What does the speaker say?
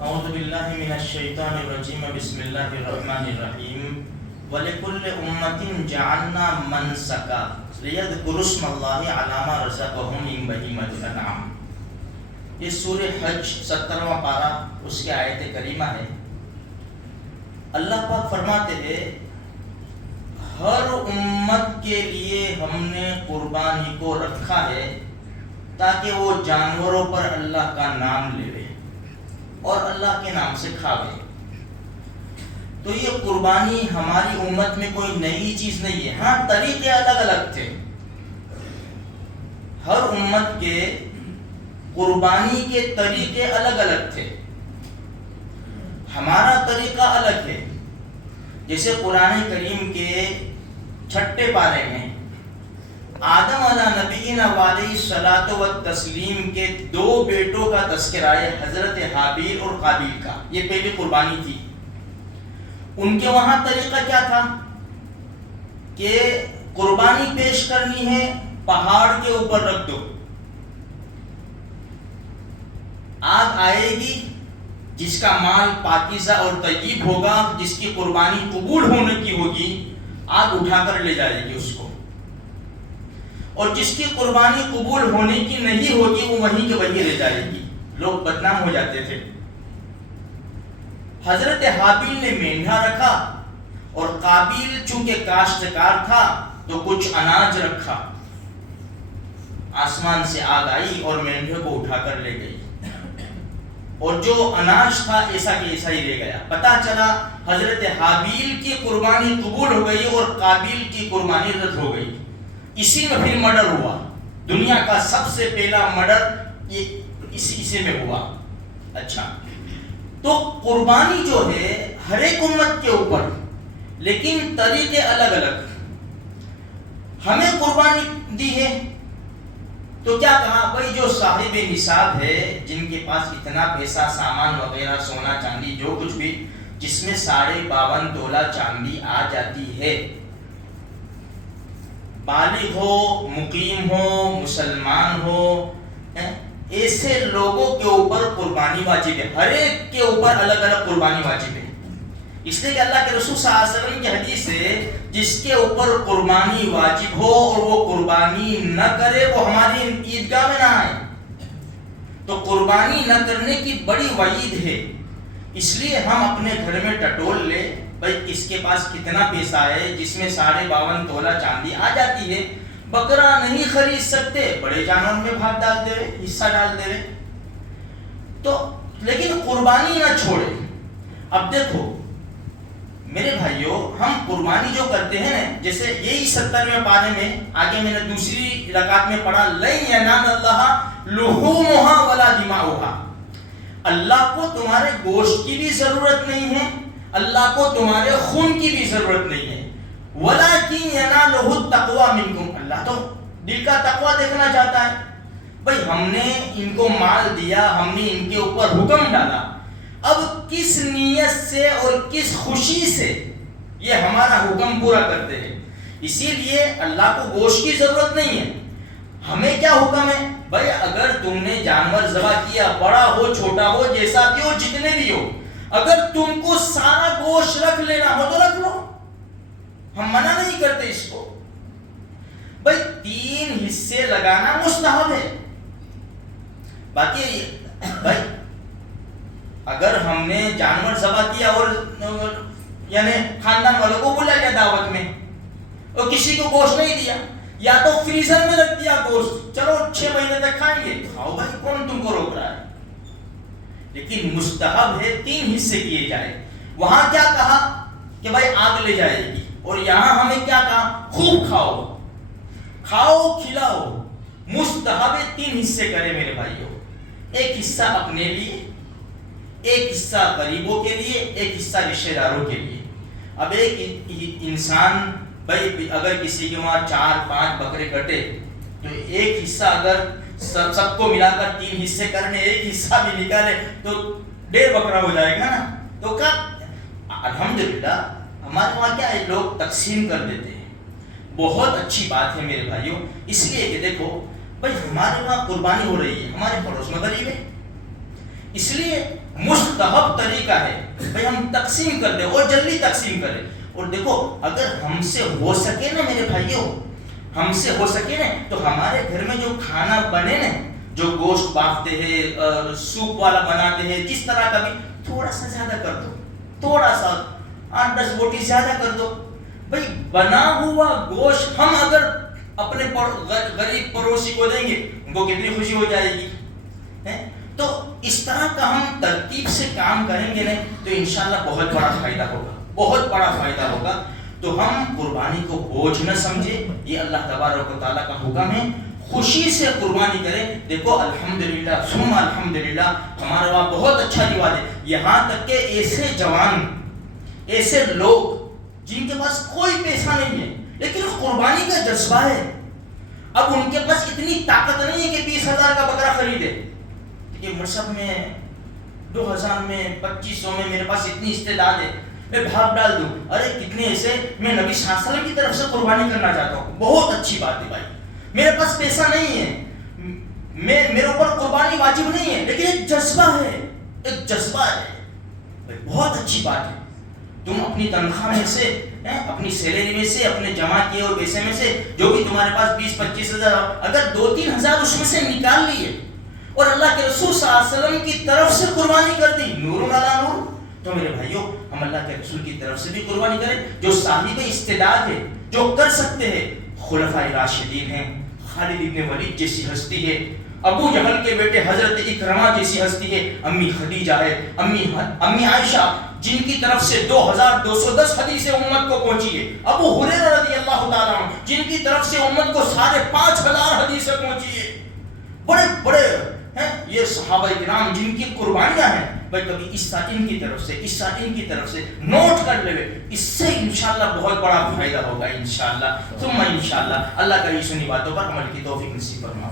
اعوذ باللہ من الشیطان الرجیم بسم اللہ الرحمن الرحیم وَلِكُلِّ أُمَّةٍ جَعَلْنَا مَنْسَكًا لِيَذْكُرُوا اسْمَ اللَّهِ عَلَىٰ مَا رَزَقَهُم مِّن بَهِيمَةِ الْأَنْعَامِ۔ یہ سورہ حج 70واں پارہ اس کی آیت کریمہ ہے۔ اللہ پاک فرماتے ہیں ہر امت کے لیے ہم نے قربانی کو رکھا ہے تاکہ وہ جانوروں پر اللہ کا نام لے اور اللہ کے نام سے کھاوے۔ تو یہ قربانی ہماری امت میں کوئی نئی چیز نہیں ہے، ہاں طریقے الگ الگ تھے۔ ہر امت کے قربانی کے طریقے الگ الگ تھے، ہمارا طریقہ الگ ہے۔ جیسے قرآن کریم کے 6 پارے میں آدم علیہ نبینا علیہ الصلاۃ والتسلیم کے 2 بیٹوں کا تذکرہ ہے، حضرت حابیل اور قابیل کا۔ یہ پہلی قربانی تھی۔ ان کے وہاں طریقہ کیا تھا کہ قربانی پیش کرنی ہے، پہاڑ کے اوپر رکھ دو، آگ آئے گی، جس کا مال پاکیزہ اور طیب ہوگا، جس کی قربانی قبول ہونے کی ہوگی، آگ اٹھا کر لے جائے گی اس کو، اور جس کی قربانی قبول ہونے کی نہیں ہوگی وہ وہیں کے وہیں رہ جائے گی۔ لوگ بدنام ہو جاتے تھے۔ حضرت حابیل نے مینڈھا رکھا اور قابیل چونکہ کاشتکار تھا تو کچھ اناج رکھا۔ آسمان سے آگ آئی اور مینڈھے کو اٹھا کر لے گئی، اور جو اناج تھا ایسا کہ ایسا ہی رہ گیا۔ پتہ چلا حضرت حابیل کی قربانی قبول ہو گئی اور قابیل کی قربانی رد ہو گئی۔ اسی میں پھر مرڈر ہوا۔ دنیا کا سب سے پہلا مرڈر اسی میں ہوا۔ اچھا، تو قربانی جو ہے ہر ایک امت کے اوپر، لیکن طریقے الگ الگ۔ ہمیں قربانی دی ہے تو کیا کہا بھائی، جو صاحب نصاب ہے، جن کے پاس اتنا پیسہ، سامان وغیرہ، سونا چاندی، جو کچھ بھی، جس میں 52.5 تولہ چاندی آ جاتی ہے، بالغ ہو، مقیم ہو، مسلمان ہو، ایسے لوگوں کے اوپر قربانی واجب ہے۔ ہر ایک کے اوپر الگ الگ قربانی واجب ہے، اس لیے کہ اللہ کے رسول صلی اللہ علیہ وسلم کی حدیث ہے، جس کے اوپر قربانی واجب ہو اور وہ قربانی نہ کرے وہ ہماری عیدگاہ میں نہ آئے۔ تو قربانی نہ کرنے کی بڑی وعید ہے، اس لیے ہم اپنے گھر میں ٹٹول لے بھائی کس کے پاس کتنا پیسہ ہے، جس میں 52.5 تولہ چاندی آ جاتی ہے۔ بکرا نہیں خرید سکتے، بڑے جانور میں بھاگ ڈال دے، حصہ ڈال دے۔ تو لیکن قربانی نہ چھوڑے۔ اب دیکھو میرے بھائیوں، ہم قربانی جو کرتے ہیں نا، جیسے یہی 70ویں پارے میں آگے میں نے دوسری رکعت میں پڑھا، لَن يَنَالَ اللَّهَ لُحُومُهَا وَلَا دِمَاؤُهَا۔ اللہ کو تمہارے گوشت کی بھی ضرورت نہیں ہے، اللہ کو تمہارے خون کی بھی ضرورت نہیں ہے، وَلَكِنْ يَنَالُهُ التَّقْوَى مِنْكُمْ۔ اللہ تو دل کا تقوی دیکھنا چاہتا ہے۔ بھئی ہم نے ان کو مال دیا، ہم نے ان کے اوپر حکم ڈالا، اب کس نیت سے اور کس خوشی سے یہ ہمارا حکم پورا کرتے ہیں۔ اسی لیے اللہ کو گوشت کی ضرورت نہیں ہے، ہمیں کیا حکم ہے؟ بھئی اگر تم نے جانور ذبح کیا، بڑا ہو چھوٹا ہو، جیسا بھی ہو، جتنے بھی ہو، اگر تم کو سارا گوشت رکھ لینا ہو تو رکھ لو، ہم منع نہیں کرتے اس کو۔ بھئی 3 حصے لگانا مستحب ہے۔ باقی بھائی اگر ہم نے جانور ذبح کیا اور یعنی خاندان والوں کو بلا لیا دعوت میں اور کسی کو گوشت نہیں دیا، یا تو فریزر میں رکھ دیا گوشت، چلو 6 مہینے تک کھائیں گے، کھاؤ بھائی، کون تم کو روک رہا ہے؟ لیکن مستحب ہے 3 حصے کیے جائے۔ وہاں کیا کہا کہ بھائی آگ لے جائے گی، اور یہاں ہمیں کیا کہا؟ خوب کھاؤ، کھاؤ کھلاؤ۔ مستحب 3 حصے کرے میرے بھائیوں، ایک حصہ اپنے لیے، ایک حصہ غریبوں کے لیے، ایک حصہ رشتہ داروں کے لیے۔ اب ایک انسان بھائی اگر کسی کے وہاں 4-5 بکرے کٹے تو ایک حصہ اگر سب کو ملا کر 3 حصے کرنے، ایک حصہ بھی نکالے تو 1.5 بکرا ہو جائے گا نا۔ تو کیا الحمدللہ ہمارے وہاں کیا ہے، لوگ تقسیم کر دیتے ہیں، بہت اچھی بات ہے میرے بھائیوں۔ اس لیے کہ دیکھو بھائی ہمارے وہاں قربانی ہو رہی ہے، ہمارے پڑوس میں غریب ہے، اس لیے مستحب طریقہ ہے بھائی ہم تقسیم کر دیں اور جلدی تقسیم کریں. اور دیکھو اگر ہم سے ہو سکے نا میرے بھائیوں، ہم سے ہو سکے نا تو ہمارے گھر میں جو کھانا بنے نا، جو گوشت بافتے ہیں، سوپ والا بناتے ہیں، جس طرح کا بھی، تھوڑا سا زیادہ کر دو، تھوڑا سا 8-10 بوٹی زیادہ کر دو. بھائی بنا ہوا گوشت ہم اگر اپنے غریب پڑوسی کو دیں گے، ان کو کتنی خوشی ہو جائے گی. تو اس طرح کا ہم ترتیب سے کام کریں گے نا تو انشاءاللہ بہت بڑا فائدہ ہوگا، بہت بڑا فائدہ ہوگا. تو ہم قربانی کو بوجھ نہ سمجھے، یہ اللہ تبارک و تعالیٰ کا حکم ہے، خوشی سے قربانی کریں. دیکھو الحمدللہ ثم الحمدللہ ہمارے وہاں بہت اچھا رواج ہے، یہاں تک کہ ایسے جوان، ایسے لوگ جن کے پاس کوئی پیسہ نہیں ہے لیکن قربانی کا جذبہ ہے، اب ان کے پاس اتنی طاقت نہیں ہے کہ 20,000 کا بکرا خریدے. یہ مرسب میں 2,000 میں 2,500 میں میرے پاس اتنی استعداد ہے، میں بھاگ ڈال دوں. ارے کتنے ایسے، میں نبی صلی اللہ علیہ وسلم کی طرف سے قربانی کرنا چاہتا ہوں، بہت اچھی بات ہے بھائی. میرے پاس پیسہ نہیں ہے، میرے اوپر قربانی واجب نہیں ہے، لیکن ایک جذبہ ہے، ایک جذبہ ہے، بہت اچھی بات ہے. تم اپنی تنخواہ میں سے، اپنی سیلری میں سے، اپنے جمع کیے ہوئے پیسے میں سے، جو بھی تمہارے پاس 20-25 ہزار، اگر 2-3 ہزار اس میں سے نکال لیے اور اللہ کے رسول صلی اللہ علیہ وسلم کی طرف سے قربانی کر دی، نور علی نور، تو میرے بھائیوں ہم اللہ کے رسول کی طرف سے بھی قربانی کریں. جو صاحب استعداد ہے، جو کر سکتے ہیں، خلفائے راشدین ہیں، خالد ابن ولید جیسی ہستی ہے، ابو جہل کے بیٹے حضرت اکرمہ جیسی ہستی ہے، امی خدیجہ ہے، امی عائشہ جن کی طرف سے 2,210 حدیثیں امت کو پہنچی ہے، ابو ہریرہ رضی اللہ تعالیٰ عنہ جن کی طرف سے امت کو 5,500 حدیثیں پہنچی ہے. بڑے بڑے ہیں یہ صحابہ کرام جن کی قربانیاں ہیں. بھائی کبھی اس سال ان کی طرف سے، اس سال ان کی طرف سے نوٹ کر لے، اس سے انشاءاللہ بہت بڑا فائدہ ہوگا انشاءاللہ ثم انشاءاللہ. اللہ کا یہ سنی باتوں پر عمل کی توفیق نصیب فرمائے.